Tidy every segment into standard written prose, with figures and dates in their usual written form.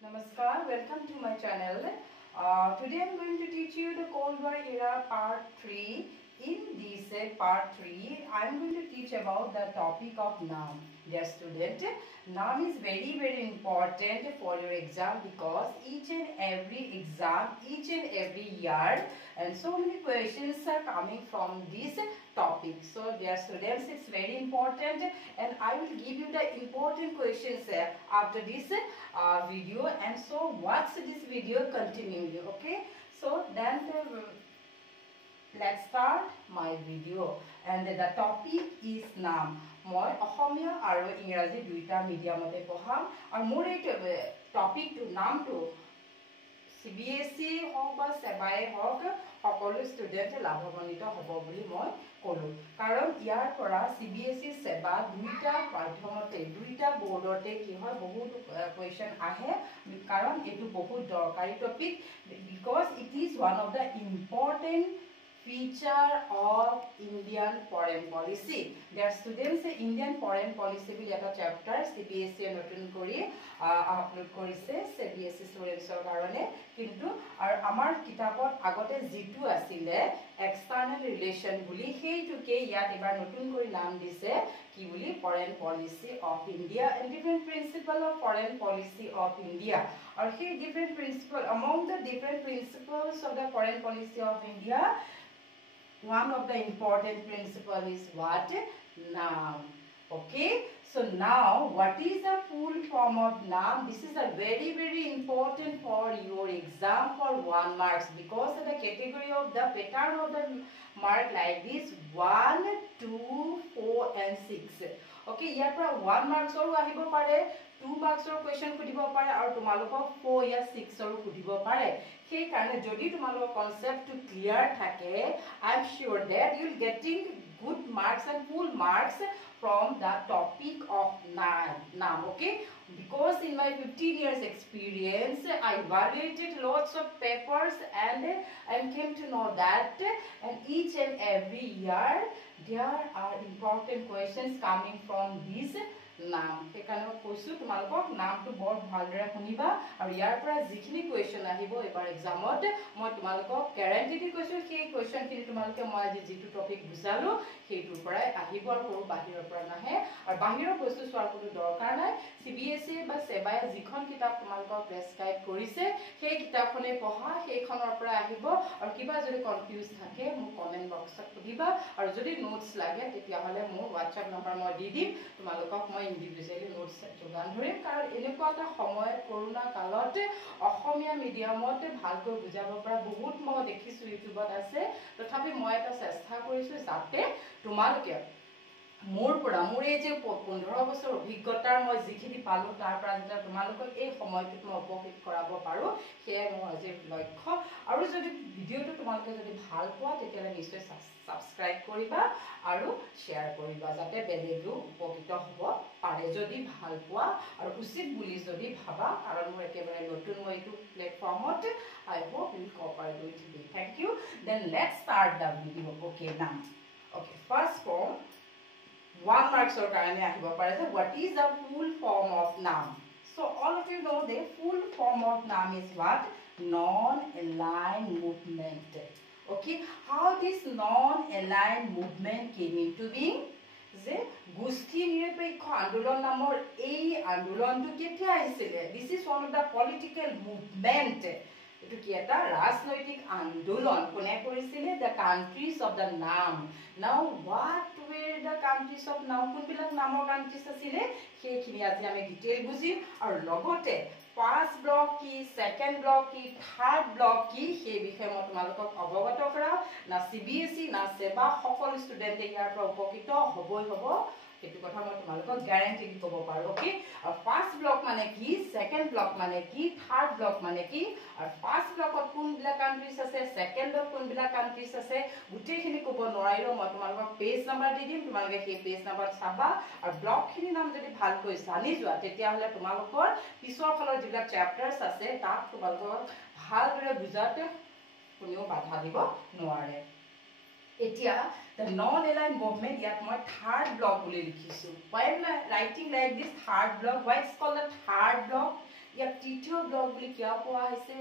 Namaskar, welcome to my channel. Today I am going to teach you the Cold War era part 3. In this part 3, I am going to teach about the topic of noun. Dear student, noun is very important for your exam because each and every exam, each and every year, and so many questions are coming from this topic. So dear students, it's very important and I will give you the important questions after this video, and so watch this video continually. Okay, so then let's start my video, and the topic is noun. মই অসমীয়া আৰু ইংৰাজী দুইটা মিডিয়ামতে পঢ়াম আৰু মোৰ এই টপিকটো নামটো CBSE হওক বা সেবাই হওক সকলো ষ্টুডেন্ট লাভৱান্বিত হ'ব বুলি মই কলো, কাৰণ ইয়াৰ পৰা CBSE সেবা দুইটা মাধ্যমতে দুইটা বোৰ্ডতে কি হয় বহুত কোৱেশ্চন আহে, কাৰণ এটো বহুত দৰকাৰী topic, because it is one of the important feature of Indian foreign policy. Dear students, Indian foreign policy will have a chapter CBSE নতুন কৰি আপলোড কৰিছে CBSE ষ্টুডেন্টছৰ কাৰণে, কিন্তু আৰু আমাৰ কিতাপত আগতে জিটু আছিলে এক্সটাৰ্নাল ৰিলেশন বুলি, সেইটোকে ইয়াত এবাৰ নতুন কৰি নাম দিছে কি বুলি, foreign policy of India and different principle of foreign policy of India. আৰু সেই different principle, among the different principles of the foreign policy of India, one of the important principle is what? Noun. Okay, so now what is the full form of noun? This is a very important for your exam for 1 marks, because of the category of the pattern of the mark like this 1, 2, 4 and 6. Okay, ইয়াৰ পৰা 1 marks আৰু আহিব পাৰে, 2 marks or question খুদিব পাৰে আৰু তোমালোকক 4 या 6 আৰু খুদিব পাৰে। সেই কাৰণে যদি তোমালোকৰ কনসেপ্ট টু ক্লিয়াৰ থাকে, I am sure that you will getting good marks and full marks from the topic of noun. Okay, because in my 15 years experience I evaluated lots of papers and I came to know that and each and every year there are important questions coming from this নাম। সেইকাৰণে কৈছো তোমালোকক নামটো বৰ ভালদৰে শুনিবা আৰু ইয়াৰ পৰা যিখিনি কোৱেশ্চন আহিব এবাৰ এক্সামত মই তোমালোকক গ্যাৰান্টি দি কৈছো, সেই কোৱেশ্চনখিনি তোমালোকে মই আজি যিটো টপিক বুজালো সেইটোৰ পৰাই আহিব আৰু কোনো বাহিৰৰ পৰা নাহে, আৰু বাহিৰৰ বস্তু চোৱাৰ কোনো দৰকাৰ নাই। CBSE বা সেবাই যিখন কিতাপ তোমালোকক প্ৰেছক্ৰাইব কৰিছে সেই কিতাপখনে পঢ়া, সেইখনৰ পৰা আহিব, আৰু কিবা যদি কনফিউজ থাকে মোক কমেন্ট বক্সত সুধিবা, আৰু যদি নোটছ লাগে তেতিয়াহ'লে মোৰ WhatsApp নম্বৰ মই দি দিম, তোমালোকক মই ইন্ডিভিজুৱেলি নোটছ যোগান ধৰিম, কাৰণ এনেকুৱা এটা সময়ত কৰোনা কালত অসমীয়া মিডিয়ামত ভালকৈ বুজাব পৰা বহুত মই দেখিছো ইউটিউবত আছে, তথাপি মই এটা চেষ্টা কৰিছো যাতে তোমালোকে মোৰ এই যে 15 বছৰ অভিজ্ঞতাৰ মই যিখিনি পালো তাৰ পৰা যাতে তোমালোকক এই সময়টোত মই উপকৃত কৰাব পাৰো, সেয়াই মোৰ আজিৰ লক্ষ্য। আৰু যদি ভিডিঅ'টো তোমালোকে যদি ভাল পোৱা তেতিয়াহ'লে নিশ্চয় সাবস্ক্ৰাইব কৰিবা আৰু শ্বেয়াৰ কৰিবা, যাতে বেলেগেও উপকৃত হ'ব পাৰে যদি ভাল পোৱা আৰু উচিত বুলি যদি ভাবা, কাৰণ মোৰ একেবাৰে নতুন মই এইটো প্লেটফৰ্মত। I hope you will cooperate with me. Thank you. Then let's start the video. Okay, now. Okay, first form 1 marks or karane ahibo pare je, what is the full form of noun? So all of you know the full form of noun is what? Non-aligned movement. Okay, how this non-aligned movement came into being? যে গোষ্ঠী নিৰপেক্ষ আন্দোলন নামৰ এই আন্দোলনটো কেতিয়া আহিছিলে? This is one of the political movement. এটো কি এটা ৰাজনৈতিক আন্দোলন কোনে কৰিছিলে? The countries of the noun. Now what were the countries of noun? কোনবিলাক নামৰ countries আছিলে সেইখিনি আজি আমি ডিটেইল বুজিম, আৰু লগতে ফাৰ্স্ট ব্লক কি, সেকেন্ড ব্লক কি, থাৰ্ড ব্লক কি, সেই বিষয়ে মই তোমালোকক অৱগত কৰাম। না CBSE না সেবা সকলো ষ্টুডেন্টে ইয়াৰ পৰা উপকৃত হ'বই হ'ব, সেইটো কথা মই তোমালোকক গ্যাৰান্টি দি ক'ব পাৰো। ওকে, আৰু ফাৰ্স্ট ব্লক মানে কি, সেকেন্ড ব্লক মানে কি, থাৰ্ড ব্লক মানে কি, আৰু ফাৰ্স্ট ব্লকত কোনবিলাক কান্ট্ৰিজ আছে, সেকেন্ডত কোনবিলাক কান্ট্ৰিজ আছে, গোটেইখিনি ক'ব নোৱাৰিলেও মই তোমালোকক পেজ নাম্বাৰ দি দিম, তোমালোকে সেই পেজ নাম্বাৰ চাবা, আৰু ব্লকখিনিৰ নাম যদি ভালকৈ জানি যোৱা তেতিয়াহ'লে তোমালোকৰ পিছৰ ফালৰ যিবিলাক চেপ্টাৰ্ছ আছে তাক তোমালোকৰ ভালদৰে বুজাতে কোনেও বাধা দিব নোৱাৰে। এতিয়া the non-aligned movement yet my third block বুলি লিখিছো, why am I writing like this third block? Why it's called the third block? ইয়াত তৃতীয় ব্লক বুলি কিয় কোৱা হৈছে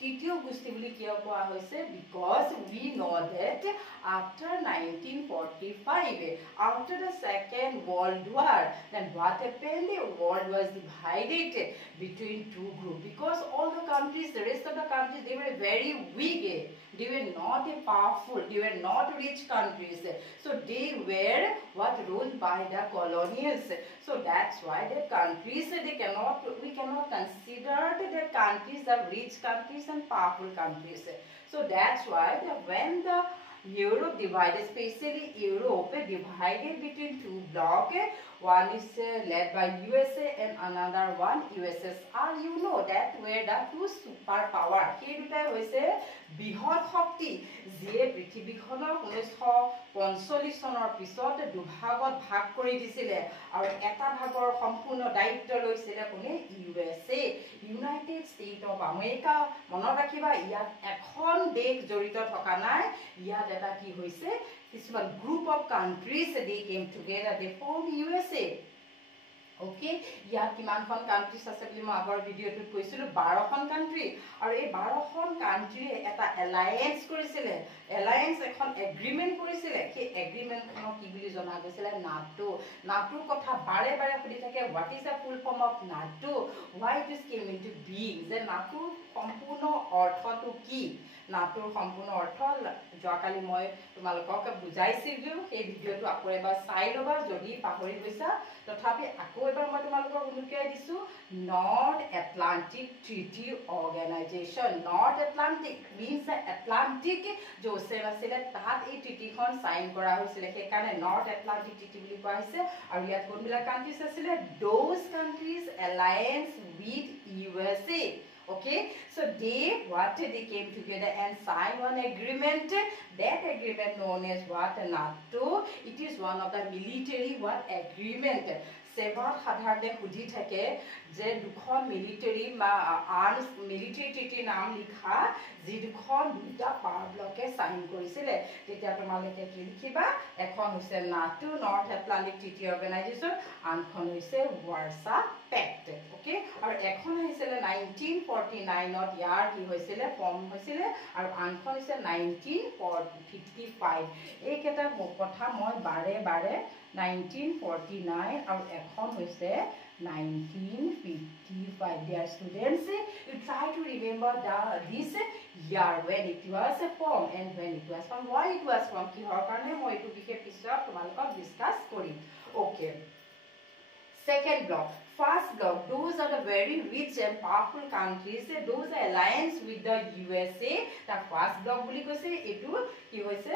তৃতীয় গোষ্ঠী বুলি কিয় কোৱা হৈছে because we know that after 1945 after the second world war then what happened the world was divided between two groups because all the countries the rest of the countries they were very weak they were not powerful they were not rich countries so they were what ruled by the colonials so that's why the countries we cannot consider the countries the rich countries and powerful countries so that's why when the Europe divided, especially Europe divided between two blocks. One is led by USA and another one USSR. You know that were the two superpower. Here was a bihot shakti. Je পৃথিৱীখনক 1945 চনৰ পিছত দুভাগত ভাগ কৰি দিছিলে আৰু এটা ভাগৰ সম্পূৰ্ণ দায়িত্ব লৈছিলে কোনে USA United state of America মনত ৰাখিবা ইয়াত এখন দেশ জড়িত থকা নাই ইয়াত এটা কি হৈছে কিছুমান group of countries they came together they formed USA okay ইয়াত কিমানখন কান্ট্ৰিজ আছে বুলি মই আগৰ ভিডিঅ'টোত কৈছিলো 12খন কান্ট্ৰি আৰু এই 12খন কান্ট্ৰিয়ে এটা এলায়েন্স কৰিছিলে এলায়েন্স এখন এগ্ৰিমেন্ট কৰিছিলে সেই এগ্ৰিমেন্টখনক কি বুলি জনা গৈছিলে নাটোৰ কথা বাৰে বাৰে সুধি থাকে what is the full form of NATO why it is came into being যে নাটোৰ সম্পূৰ্ণ অৰ্থটো কি নাটোৰ সম্পূৰ্ণ অৰ্থ যোৱাকালি মই তোমালোকক বুজাইছিলো সেই ভিডিঅ'টো আকৌ এবাৰ চাই ল'বা যদি পাহৰি গৈছা তথাপি আকৌ এবাৰ মই তোমালোকক উনুকিয়াই দিছো north Atlantic treaty organisation north Atlantic means the Atlantic যে ওচৰ আছিলে তাত এই ট্ৰিটিখন সাইন কৰা হৈছিলে সেইকাৰণে নৰ্থ এটলান্টিক ট্ৰিটি বুলি কোৱা হৈছে আৰু ইয়াত কোনবিলাক কান্ট্ৰিজ আছিলে those countries alliance with USA okay so they came together and signed one agreement that agreement known as what NATO it is one of the military what agreement সেবাত সাধাৰণতে সুধি থাকে যে দুখন মিলিটাৰী বা আৰ্মছ মিলিটাৰী ট্ৰিটি নাম লিখা যি দুখন দুটা পাৱাৰ ব্লকে সাইন কৰিছিলে তেতিয়া তোমালোকে কি লিখিবা এখন হৈছে নাটো নৰ্থ এটলান্টিক ট্ৰিটি অৰ্গেনাইজেশ্যন আনখন হৈছে ৱাৰ্ছা পেক্ট ওকে আৰু এখন হৈছিলে 1949ত ইয়াৰ কি হৈছিলে ফৰ্ম হৈছিলে আৰু আনখন হৈছে 1955 এই কেইটা কথা মই বাৰে বাৰে 1949 আৰু এখন হৈছে 1955 dear students you try to remember this year when it was formed and when it was formed why it was formed কিহৰ কাৰণে মই এইটো বিষয়ে পিছত তোমালোকক ডিসকাস কৰিম okay second block first block those are the very rich and powerful countries those are alliance with the USA the first block বুলি কৈছে এটো কি হৈছে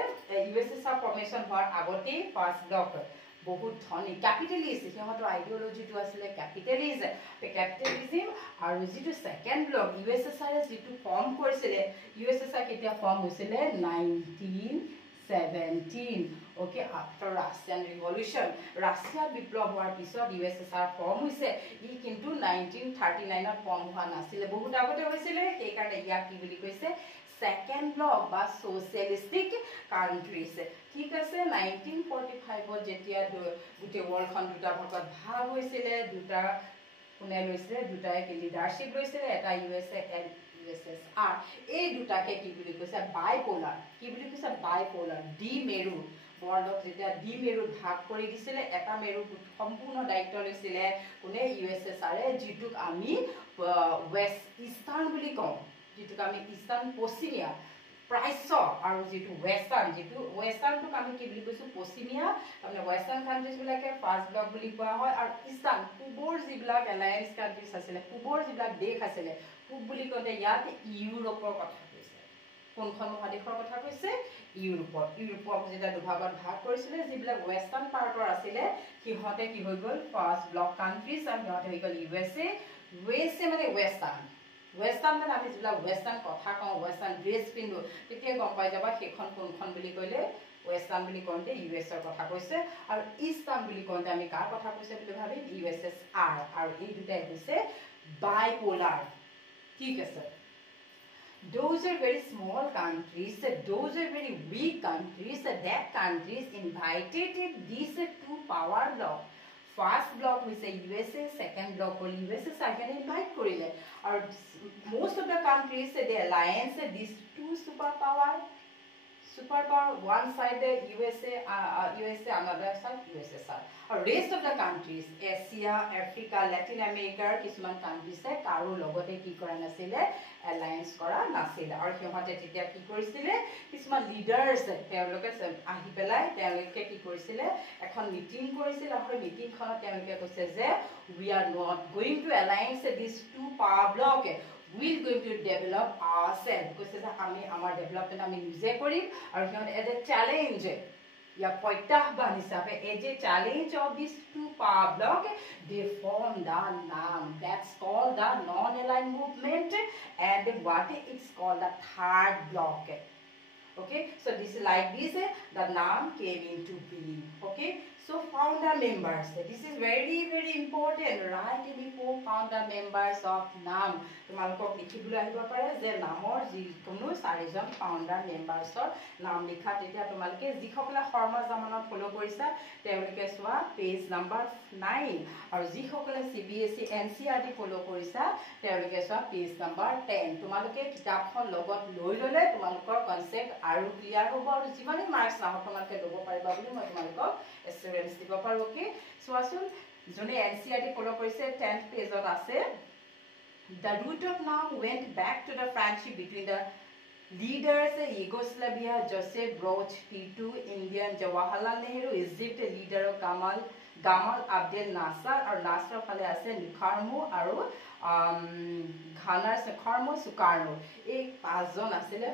USSR formation হোৱাৰ আগতে first block বহুত ধনী ক্যাপিটালিষ্ট সিহঁতৰ আইডিওলজিটো আছিল ক্যাপিটালিজম আৰু যেটো সেকেন্ড ব্লক USSR যেটো ফৰ্ম কৰিছিলে USSR কেতিয়া ফৰ্ম হৈছিল 1917 okay after Russian revolution Russia বিপ্লৱ হোৱাৰ পিছত USSR ফৰ্ম হৈছে ই কিন্তু 1939ত ফৰ্ম হোৱা নাছিল বহুত আগতে হৈছিল এই কাৰণে ইয়াক কি বুলি কৈছে second block বা socialistic countries ঠিক আছে 1945 যেতিয়া গুটে ওয়ার্ল্ডখন দুটা ভাগত ভাগ হৈছিল দুটা কোনে লৈছে দুটাই কি লিডাৰশিপ লৈছিল এটা USA and USSR এই দুটাকে কি বুলি কৈছে বাইপোলাৰ কি বুলি কৈছে বাইপোলাৰ ডি মেৰু ওয়াৰ্ল্ডক যেতিয়া ডি মেৰু ভাগ কৰি দিছিল এটা মেৰু সম্পূৰ্ণ দায়িত্ব লৈছিল কোনে USSR যেটুক আমি ওয়েস্ট ইষ্টাৰ্ণ বুলি কওঁ যেটুক আমি ইষ্টাৰ্ণ পশ্চিমীয়া প্ৰাইছ আৰু যেটু ৱেষ্টাৰ্ণটো আমি কি বুলি কৈছো পশ্চিমীয়া মানে ৱেষ্টাৰ্ণ কান্ট্ৰিজ বিলাকে ফাৰ্ষ্ট ব্লক বুলি কোৱা হয় আৰু ইষ্টাৰ্ণ পূবৰ যিবিলাক এলায়েন্স কান্ট্ৰিজ আছিল পূবৰ যিবিলাক দেশ আছিল পূব বুলি কওঁতে ইয়াত ইউৰোপৰ কথা কৈছে কোনখন মহাদেশৰ কথা কৈছে ইউৰোপক যেটা দুভাগত ভাগ কৰিছিল যিবিলাক ৱেষ্টাৰ্ণ পাৰ্টৰ আছিল কিহতে কি হৈ গ'ল ফাৰ্ষ্ট ব্লক কান্ট্ৰিজ আৰু সিহঁতে হৈ গ'ল USA মানে ৱেষ্টাৰ্ণ মানে আমি যিবিলাক ৱেষ্টাৰ্ণ কথা কওঁ ৱেষ্টাৰ্ণ ড্ৰেছ পিন্ধো তেতিয়া গম পাই যাবা সেইখন কোনখন বুলি কইলে ৱেষ্টাৰ্ণ বুলি কওঁতে ইউএছৰ কথা কৈছে আৰু ইষ্টাৰ্ণ বুলি কওঁতে আমি কাৰ কথা কৈছে বুলি ভাবি USSR আৰু এই দুটাই হৈছে bipolar ঠিক আছে those are very small countries those are very weak countries that countries invited these two power block first block হৈছে USA second block হ'ল USSR can invite কৰিলে আৰু most of the countries they alliance these two superpower, one side USA, another side USA side. Rest of the countries, Asia, Africa, Latin America, কিছুমান countries কাৰো লগতে কি কৰা নাছিলে, alliance কৰা নাছিলে। আৰু সিহঁতে তেতিয়া কি কৰিছিলে, কিছুমান leaders তেওঁলোকে আহি পেলাই তেওঁলোকে কি কৰিছিলে, এখন মিটিং কৰিছিল। আৰু মিটিংখনত তেওঁলোকে কৈছে যে we are not going to alliance these two power block, we are going to develop ourselves, কৈছে যে আমি আমাৰ ডেভেলপমেন্ট আমি নিজে কৰিম। আৰু সিহঁতে এজ এ চ্যালেঞ্জ या প্ৰত্যাহ্বান হিচাপে as a challenge of these two power block they form the NAM, that's called the non-aligned movement, and what it's called the third block. Okay, so this is like this the NAM came into being. Okay, so founder members, this is very very important, write any 4 founder members of NAM. তোমালোকক লিখিবলৈ আহিব পাৰে যে নামৰ যিকোনো 4 জন founder মেম্বাৰ্ছৰ নাম লিখা। তেতিয়া তোমালোকে যিসকলে শৰ্মা জামানত ফলো কৰিছা তেওঁলোকে চোৱা পেজ নাম্বাৰ 9, আৰু যিসকলে CBSE NCERT ফলো কৰিছা তেওঁলোকে চোৱা পেজ নাম্বাৰ 10। তোমালোকে কিতাপখন লগত লৈ ল'লে তোমালোকৰ কনসেপ্ট আৰু ক্লিয়াৰ হ'ব, আৰু যিমানে মাৰ্কছ নাহক তোমালোকে ল'ব পাৰিবা বুলি মই তোমালোকক এছুৰেঞ্চ দিব পাৰোঁ। ওকে, চোৱাচোন যোনে NCERT ফলো কৰিছে 10th পেজত আছে। The root of NAM went back to the friendship between the leaders Yugoslavia, Joseph Broz Tito, Indian Jawaharlal Nehru, Egypt leader Gamal Abdel Nasser, আৰু লাষ্টৰ ফালে আছে নিখাৰ্মো আৰু ঘানাৰ Sukarno। এই 5জন আছিলে